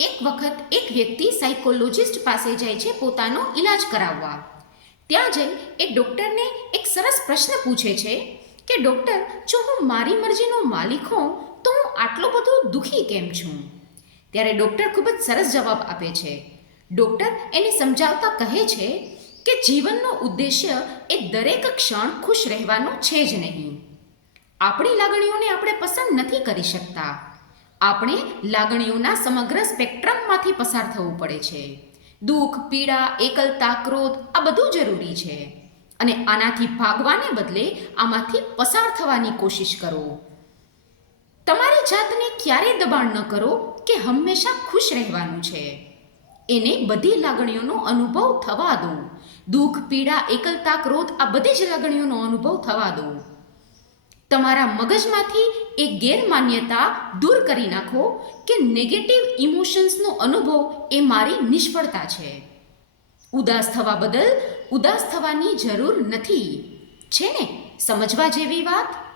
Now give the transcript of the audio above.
એક વખત એક વ્યક્તિ સાયકોલોજિસ્ટ પાસે જાય છે પોતાનો ઈલાજ કરાવવા. ત્યાં જઈ એ ડૉક્ટરને એક સરસ પ્રશ્ન પૂછે છે કે ડૉક્ટર, જો હું મારી મરજીનો માલિક હોઉં તો હું આટલો બધો દુઃખી કેમ છું? ત્યારે ડૉક્ટર ખૂબ જ સરસ જવાબ આપે છે. ડૉક્ટર એને સમજાવતા કહે છે કે જીવનનો ઉદ્દેશ્ય એ દરેક ક્ષણ ખુશ રહેવાનો છે જ નહીં. આપણી લાગણીઓને આપણે પસંદ નથી કરી શકતા. આપણે લાગણીઓના સમગ્ર સ્પેક્ટ્રમમાંથી પસાર થવું પડે છે. દુઃખ, પીડા, એકલતા, ક્રોધ આ બધું જરૂરી છે. અને આનાથી ભાગવાને બદલે આમાંથી પસાર થવાની કોશિશ કરો. તમારી જાતને ક્યારેય દબાણ ન કરો કે હંમેશા ખુશ રહેવાનું છે. એને બધી લાગણીઓનો અનુભવ થવા દો. દુઃખ, પીડા, એકલતા, ક્રોધ આ બધી જ લાગણીઓનો અનુભવ થવા દો. તમારા મગજમાંથી એ ગેરમાન્યતા દૂર કરી નાખો કે નેગેટિવ ઇમોશન્સનો અનુભવ એ મારી નિષ્ફળતા છે. ઉદાસ થવા બદલ ઉદાસ થવાની જરૂર નથી. છે ને સમજવા જેવી વાત?